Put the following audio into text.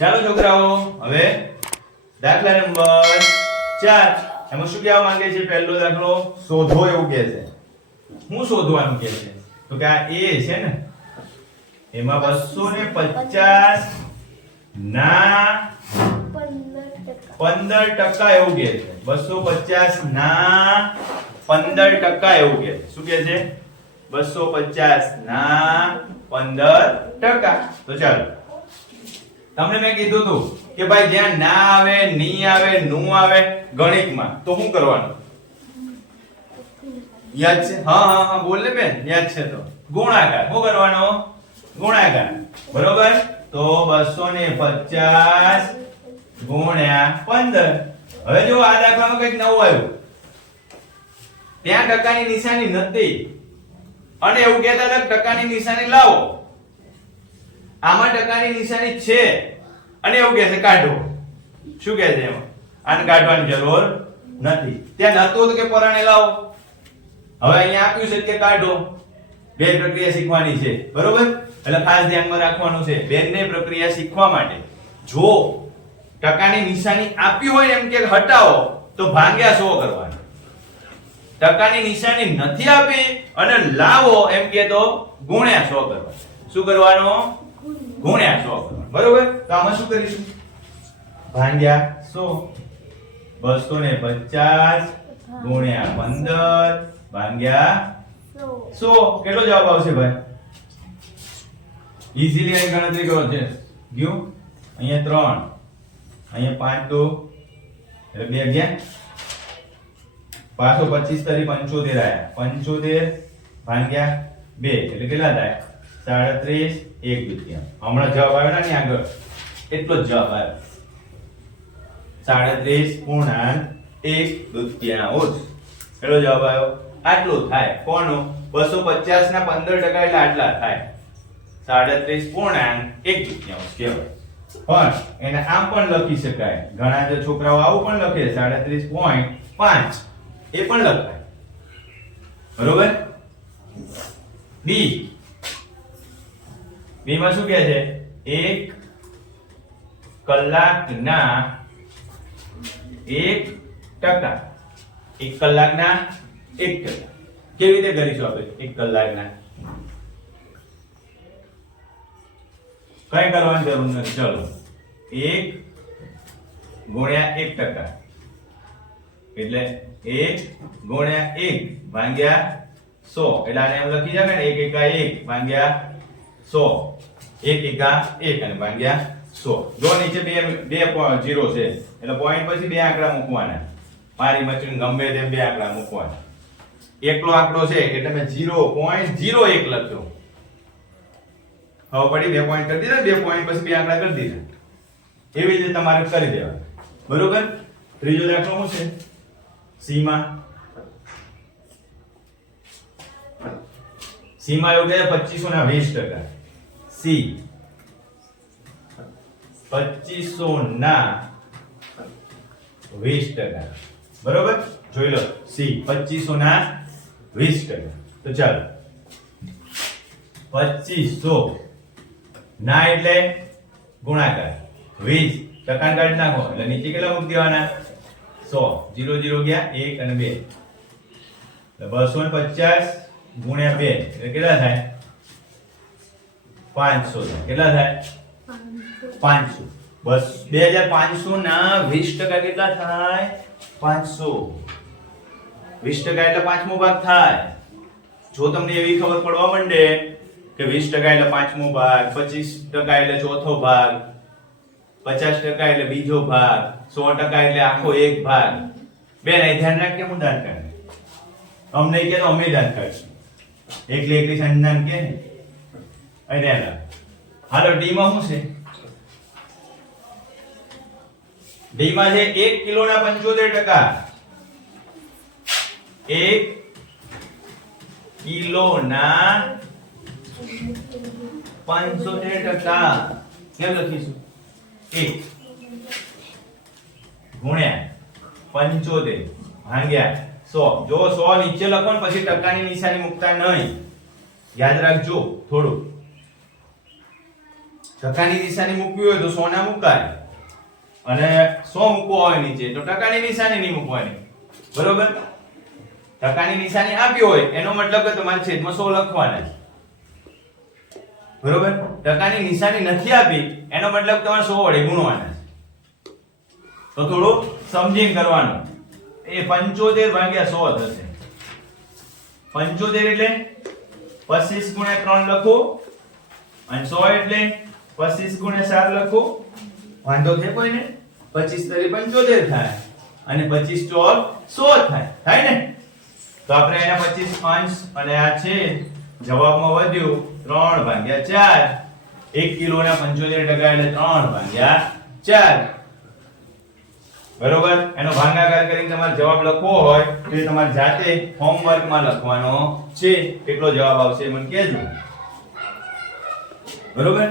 ચાલો છોકરાઓ, હવે દાખલા નંબર 4 એમાં શું કહેવા માંગે છે? પહેલો દાખલો શોધો એવું કહે છે. હું શોધવાનું કહે છે? તો કે આ a છે ને, એમાં 250 ના 15% એવું કહે છે. 250 ના 15% એવું કહે છે. શું કહે છે? 250 ના 15%. તો ચાલો, તમને મેં કીધું હતું કે ભાઈ જ્યાં ના આવે, ની આવે, નું આવે ગણિતમાં, તો શું કરવાનું? યાદ છે? હા બોલ ને બેન, યાદ છે તો ગુણાકાર. શું કરવાનો? ગુણાકાર. બરોબર? તો 250 ગુણ્યા 15. હવે જો આ દાખલામાં કંઈક નવું આવ્યું. ત્યાં ટકાની નિશાની નથી અને એવું કહેતા હતા કે ટકાની નિશાની લાવો. આમાં ટકાની નિશાની છે અને એવું કહે છે કાઢો. શું કહે છે એમાં? આને કાઢવાની જરૂર નથી. ત્યાં નતું તો કે પરાણે લાવો. હવે અહીંયા આપ્યું છે કે કાઢો. બે પ્રક્રિયા શીખવાની છે. બરોબર? એટલે ખાસ ધ્યાનમાં રાખવાનું છે, બેને પ્રક્રિયા શીખવા માટે જો ટકાની નિશાની આપી હોય એમ કે હટાવો તો ભાગ્યા 100 કરવાનો. ટકાની નિશાની નથી આપી અને લાવો એમ કે તો ગુણ્યા 100 કરવાનો. શું કરવાનો? ગુણ્યા 100 કરવાનો. બરોબર? તો આમાં શું કરીશું? ભાગ્યા 100. 250 ગુણ્યા 15 ભાગ્યા 100. કેટલો જવાબ આવશે ભાઈ? ઈઝીલી આની ગણતરી કરો છે. ગયું અહીંયા 3, અહીંયા 5 2 એટલે 2 ગયા. પાછો 25 તરી 75 આયા. 75 ભાગ્યા 2 એટલે કેટલા થાય? 37 1 દુત્યાંશ. હમણાં જવાબ આવ્યો ને આગળ, એટલો જ જવાબ આવ્યો. 37.1 દુત્યાંશ. કેટલો જવાબ આવ્યો? આટલું થાય. કોનો? 250 ના 15% એટલે આટલા થાય. 37.1 દુત્યાંશ કહેવાય. પણ એને આમ પણ લખી શકાય. ઘણા જે છોકરાઓ આવું પણ લખે 37.5 એ પણ લખાય. બરોબર? બી માં શું કહે છે? 1 કલાકના 1%. 1 કલાકના 1%. કેવી રીતે કરીશું આપણે? 1 કલાકના કઈ કરવાની જરૂર નથી. ચલો 1 ગુણ્યા 1%. એટલે 1 ગુણ્યા 1 ભાગ્યા 100. એટલે આને એમ લખી શકાય ને 1 એકા 1 ભાગ્યા 100. 1 એકા 1 અને ભાગ્યા 100. જો નીચે બે 0 છે એટલે પોઈન્ટ પછી બે આંકડા મૂકવાના. મારી મચીને ગમે તેમ બે આંકડા મૂકવાના. એકલો આંકડો છે એટલે મેં 0.01 લખ્યો. હવે પડી 2 પોઈન્ટ કરી દીધા. 2 પોઈન્ટ પછી બે આંકડા કરી દીધા. એવી રીતે તમારે કરી દેવાનું. બરોબર? ત્રીજો દાખલો શું છે? સી માં એવું કહે 2500 ના 20%. સી 2500 ના 20%. બરોબર? જોઈ લો. સી 2500 ના 20%. તો ચાલો 2500 ના એટલે ગુણાકાર, 20 ટકા કાઢી નાખો એટલે નીચે કેટલા મૂકી દેવાના? 100. 0 0 ગયા 1 અને 2 એટલે 250 ગુણ્યા 2 એટલે કેટલા થાય? 500 થાય. કેટલા થાય? 500. બસ 2500 ના 20% કેટલા થાય? 500. 20% એટલે પાંચમો ભાગ થાય. જો તમને એવી ખબર પડવા માંડે કે 20% એટલે પાંચમો ભાગ, 25% એટલે ચોથો ભાગ, 50% એટલે બીજો ભાગ, 100% એટલે આખો એક ભાગ. બેન એ ધ્યાન રાખ કે હું દાન કરે. અમને કે તો અમે દાન કરશું. એકલી સંધાન કે ને. અહીં ધ્યાન રાખ. હાલો ડી માં શું છે? ડી માં છે 1 કિલોના 75%. 1 કિલોના 75%. કેમ લખીશું? 1 ગુણ્યા 75 ભાગ્યા 100. જો 100 નીચે લખો ને પછી ટકાની નિશાની મૂકતા નહીં. યાદ રાખજો થોડું. ટકાની નિશાની મૂકવી હોય તો 100 ના મુકાય અને 100 મૂકવો હોય નીચે તો ટકાની નિશાની નહીં મૂકવાની બરોબર ટકાની નિશાની આપી હોય એનો મતલબ કે તમારે છેદમાં 100 લખવાના છે બરોબર ટકાની નિશાની નથી આપી એનો મતલબ તમારે 100 વડે ગુણવાના છે તો થોડું સમજીને કરવાનું એ 75 ભાગ્યા 100 થશે 75 એટલે 25 ગુણ્યા 3 લખો અને 100 એટલે 25 ગુણ્યા 4 લખો વાંધો છે કોઈને 25 તરી 75 થાય અને 25 ચોક 100 થાય ને તો આપણે એના 25 અંશ અને આ છે જવાબમાં વધ્યું 3 ભાગ્યા 4 1 કિલોના 75 ટકા એટલે 3 ભાગ્યા 4 બરોબર એનો ભાગાકાર કરીને તમારે જવાબ લખવો હોય તો તમારે જાતે હોમવર્કમાં લખવાનો છે કેટલો જવાબ આવશે મને કહેજો બરોબર